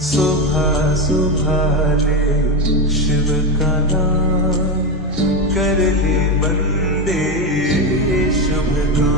सुबह सुबह ले शिव का नाम, कर ले बंदे शुभ काम।